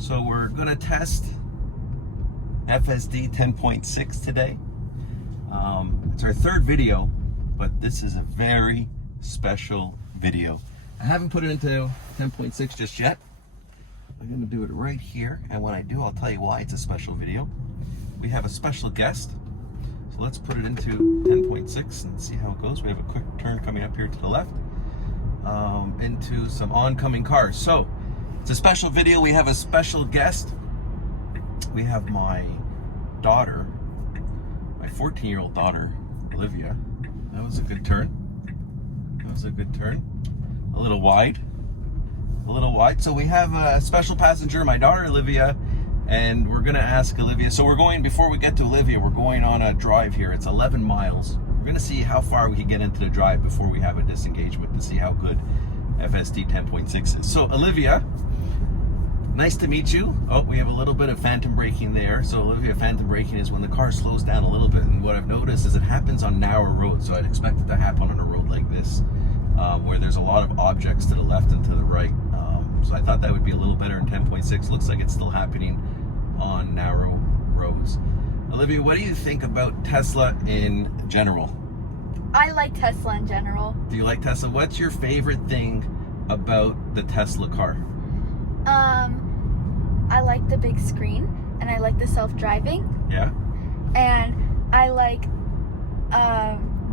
So we're gonna test FSD 10.6 today. It's our third video, but this is a very special video. I haven't put it into 10.6 just yet. I'm gonna do it right here, and when I do, I'll tell you why it's a special video. We have a special guest, so let's put it into 10.6 and see how it goes. We have a quick turn coming up here to the left into some oncoming cars. So it's a special video. We have a special guest. We have my daughter, my 14-year-old daughter, Olivia. That was a good turn. That was a good turn. A little wide. A little wide. So we have a special passenger, my daughter Olivia, and we're gonna ask Olivia. So we're going, before we get to Olivia, we're going on a drive here. It's 11 miles. We're gonna see how far we can get into the drive before we have a disengagement to see how good FSD 10.6 is. So Olivia, nice to meet you. Oh, we have a little bit of phantom braking there. So Olivia, phantom braking is when the car slows down a little bit. And what I've noticed is it happens on narrow roads. So I'd expect it to happen on a road like this, where there's a lot of objects to the left and to the right. So I thought that would be a little better in 10.6. Looks like it's still happening on narrow roads. Olivia, what do you think about Tesla in general? I like Tesla in general. Do you like Tesla? What's your favorite thing about the Tesla car? I like the big screen, and I like the self-driving. Yeah. And I like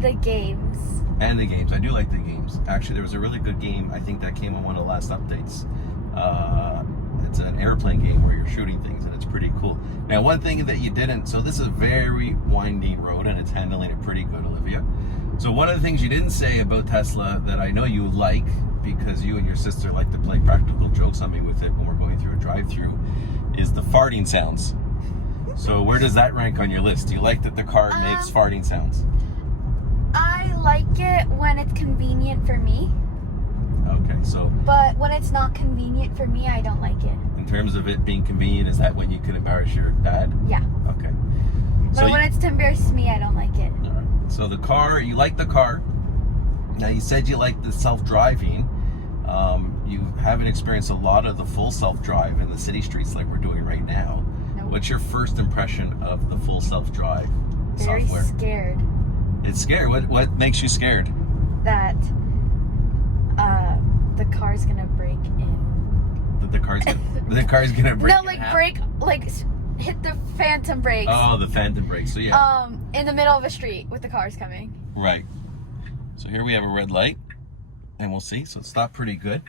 the games. And the games. I do like the games. Actually, there was a really good game, I think that came on one of the last updates. It's an airplane game where you're shooting things, and it's pretty cool. Now, one thing that you didn't, so this is a very winding road, and it's handling it pretty good, Olivia. So one of the things you didn't say about Tesla that I know you like, because you and your sister like to play practical jokes on me with it when we're going through a drive-through, is the farting sounds. So where does that rank on your list? Do you like that the car makes farting sounds? I like it when it's convenient for me. Okay, so... But when it's not convenient for me, I don't like it. In terms of it being convenient, is that when you could embarrass your dad? Yeah. Okay. But So when it's to embarrass me, I don't like it. all right. So the car, you like the car. Now you said you like the self-driving. You haven't experienced a lot of the full self-drive in the city streets like we're doing right now. Nope. What's your first impression of the full self-drive Very software? scared It's scary. What makes you scared? that the car's gonna break in. That the car's gonna break. No, in like half? break, like hit the phantom brakes. Oh, the phantom brakes. So yeah. In the middle of a street with the cars coming. Right. So here we have a red light, and we'll see. So it stopped pretty good.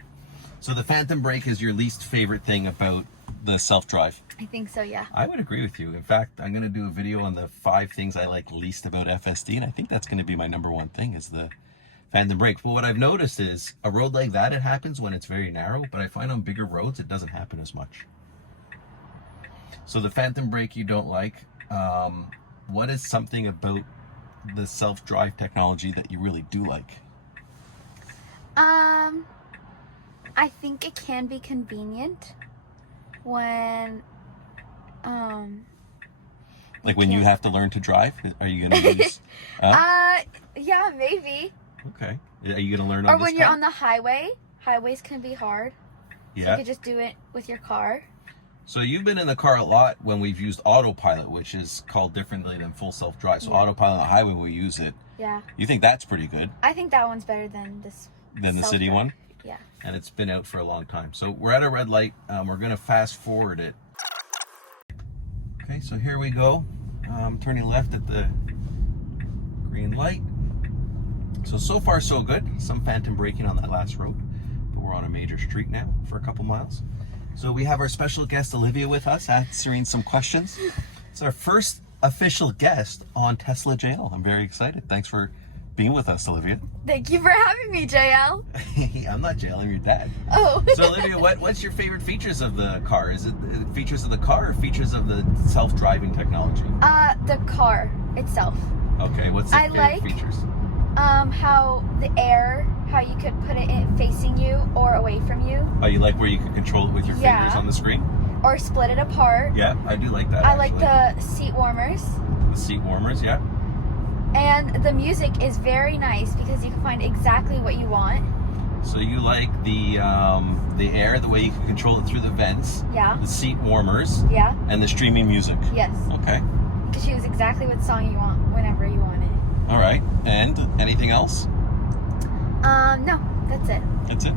So the phantom brake is your least favorite thing about the self-drive. I think so, yeah. I would agree with you. In fact, I'm going to do a video on the 5 things I like least about FSD, and I think that's going to be my number one thing is the phantom brake. But what I've noticed is a road like that, it happens when it's very narrow, but I find on bigger roads it doesn't happen as much. So the phantom brake you don't like. What is something about the self-drive technology that you really do like? I think it can be convenient when Like when you have to learn to drive? Are you going to use... yeah, maybe. Okay. Are you going to learn on Or this when you're car? on the highway. Highways can be hard. So Yeah. you could just do it with your car. So you've been in the car a lot when we've used autopilot, which is called differently than full self-drive. So Yeah. autopilot on the highway, we use it. Yeah. You think that's pretty good I think that one's better than this. than the city self-drive. one? Yeah. And it's been out for a long time. So we're at a red light. We're going to fast forward it. Okay, so here we go. Turning left at the green light. So far so good. Some phantom braking on that last road. But we're on a major street now for a couple miles. So we have our special guest Olivia with us answering some questions. It's our first official guest on Tesla Jail. I'm very excited. Thanks for being with us, Olivia. Thank you for having me, JL. I'm not jail, I'm your dad. Oh. So Olivia, what's your favorite features of the car? Is it features of the car or features of the self-driving technology? The car itself. Okay, what's the favorite features? How the air, how you could put it in facing you or away from you. Oh, you like where you can control it with your fingers on the screen? Or split it apart. Yeah, I do like that. I like the seat warmers. The seat warmers, yeah. And the music is very nice because you can find exactly what you want. So you like the air, the way you can control it through the vents, Yeah. the seat warmers, Yeah. and the streaming music. Yes. Okay. You can choose exactly what song you want whenever you want it. All right. And anything else? No, that's it. That's it.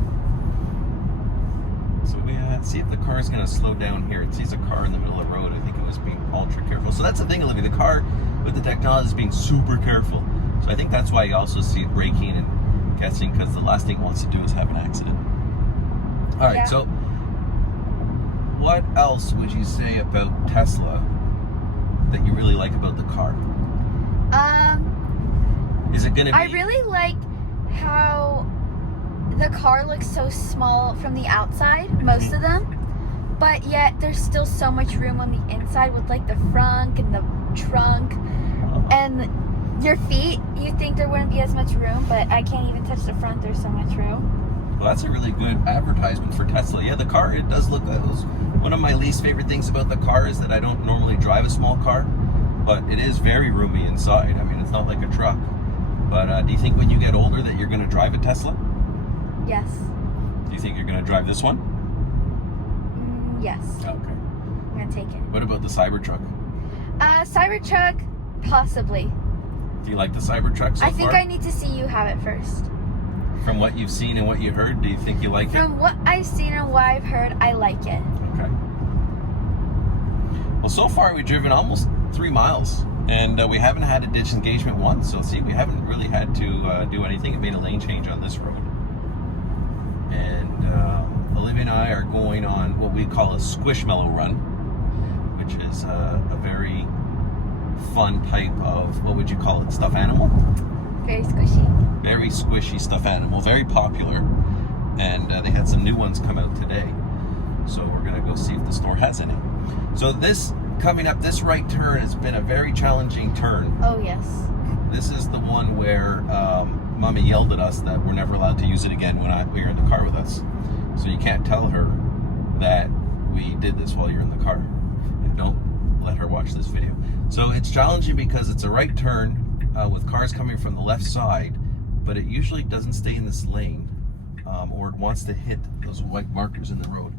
So we see if the car is going to slow down here. It sees a car in the middle of the road. I think it was being ultra careful. So that's the thing, Olivia. The car with the technology is being super careful. So I think that's why you also see it braking and catching, because the last thing it wants to do is have an accident. All right. Yeah. So what else would you say about Tesla that you really like about the car? Is it going to be... I really like how the car looks so small from the outside, most of them, but yet there's still so much room on the inside with like the front and the trunk and your feet. You think there wouldn't be as much room, but I can't even touch the front. There's so much room. Well, that's a really good advertisement for Tesla. Yeah, the car, it does look... One of my least favorite things about the car is that I don't normally drive a small car, but it is very roomy inside. I mean, it's not like a truck. But do you think when you get older that you're going to drive a Tesla? Yes. Do you think you're going to drive this one? Yes. Okay. I'm going to take it. What about the Cybertruck? Cybertruck, possibly. Do you like the Cybertruck so far? I think I need to see you have it first. From what you've seen and what you heard, do you think you like it? From what I've seen and what I've heard, I like it. Okay. Well, so far we've driven almost 3 miles. And we haven't had a ditch engagement once. So see, we haven't really had to do anything. It made a lane change on this road. And Olivia and I are going on what we call a squishmallow run, which is a very fun type of, what would you call it, stuffed animal? Very squishy. Very squishy stuffed animal, very popular. And they had some new ones come out today. So we're gonna go see if the store has any. So this, coming up, this right turn has been a very challenging turn. Oh, yes. This is the one where Mommy yelled at us that we're never allowed to use it again when we were in the car with us. So you can't tell her that we did this while you're in the car. And don't let her watch this video. So it's challenging because it's a right turn with cars coming from the left side, but it usually doesn't stay in this lane or it wants to hit those white markers in the road.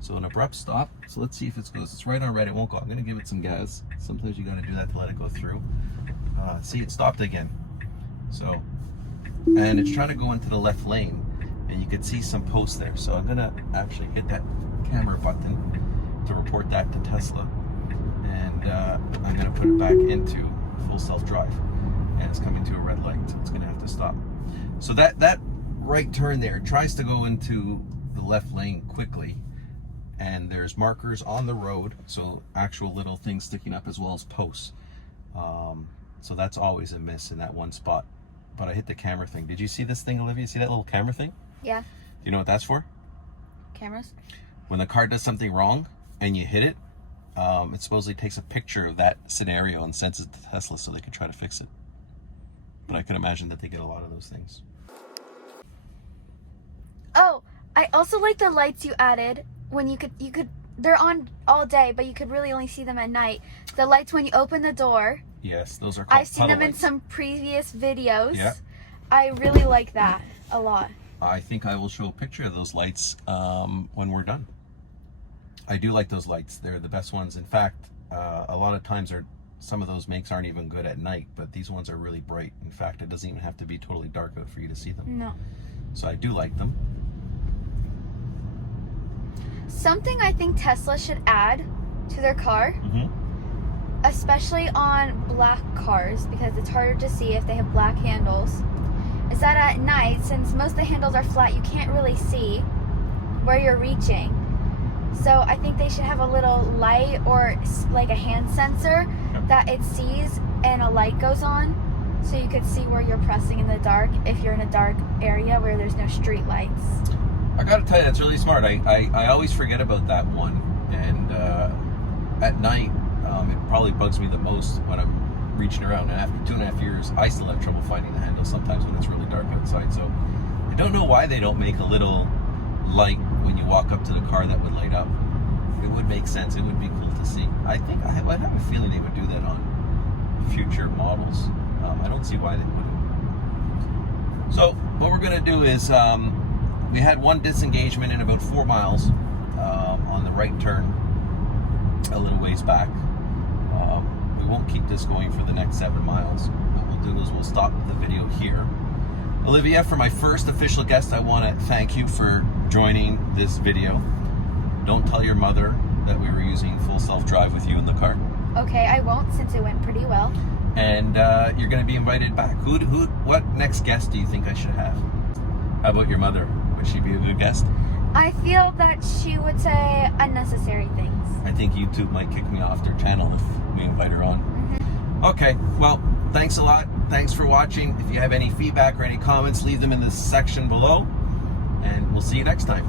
So an abrupt stop. So let's see if it goes. It's right on red. It won't go. I'm going to give it some gas. Sometimes you got to do that to let it go through. See, it stopped again. So, and it's trying to go into the left lane, and you can see some posts there. So I'm going to actually hit that camera button to report that to Tesla, and I'm going to put it back into full self-drive, and it's coming to a red light, so it's going to have to stop. So that right turn there tries to go into the left lane quickly. And there's markers on the road, so actual little things sticking up as well as posts. So that's always a miss in that one spot. But I hit the camera thing. Did you see this thing, Olivia? See that little camera thing? Yeah. Do you know what that's for? Cameras? When the car does something wrong and you hit it, it supposedly takes a picture of that scenario and sends it to Tesla so they can try to fix it. But I can imagine that they get a lot of those things. Oh, I also like the lights you added. When you could, they're on all day, but you could really only see them at night. The lights when you open the door. Yes, those are called I've seen them in lights. some previous videos. Yeah. I really like that a lot. I think I will show a picture of those lights when we're done. I do like those lights. They're the best ones. In fact, a lot of times some of those makes aren't even good at night, but these ones are really bright. In fact, it doesn't even have to be totally dark out for you to see them. No. So I do like them. Something I think Tesla should add to their car, especially on black cars, because it's harder to see if they have black handles, is that at night, since most of the handles are flat, you can't really see where you're reaching. So I think they should have a little light or like a hand sensor that it sees and a light goes on, so you could see where you're pressing in the dark if you're in a dark area where there's no street lights. I gotta tell you, that's really smart. I always forget about that one, and at night it probably bugs me the most when I'm reaching around. And after 2.5 years, I still have trouble finding the handle sometimes when it's really dark outside. So I don't know why they don't make a little light when you walk up to the car that would light up. It would make sense. It would be cool to see. I have a feeling they would do that on future models. I don't see why they wouldn't. So what we're gonna do is we had one disengagement in about 4 miles on the right turn, a little ways back. We won't keep this going for the next 7 miles. What we'll do is we'll stop the video here. Olivia, for my first official guest, I want to thank you for joining this video. Don't tell your mother that we were using full self-drive with you in the car. Okay, I won't, since it went pretty well. And you're going to be invited back. What next guest do you think I should have? How about your mother? Would she be a good guest? I feel that she would say unnecessary things. I think YouTube might kick me off their channel if we invite her on. Okay, well, thanks a lot. Thanks for watching. If you have any feedback or any comments, leave them in the section below. And we'll see you next time.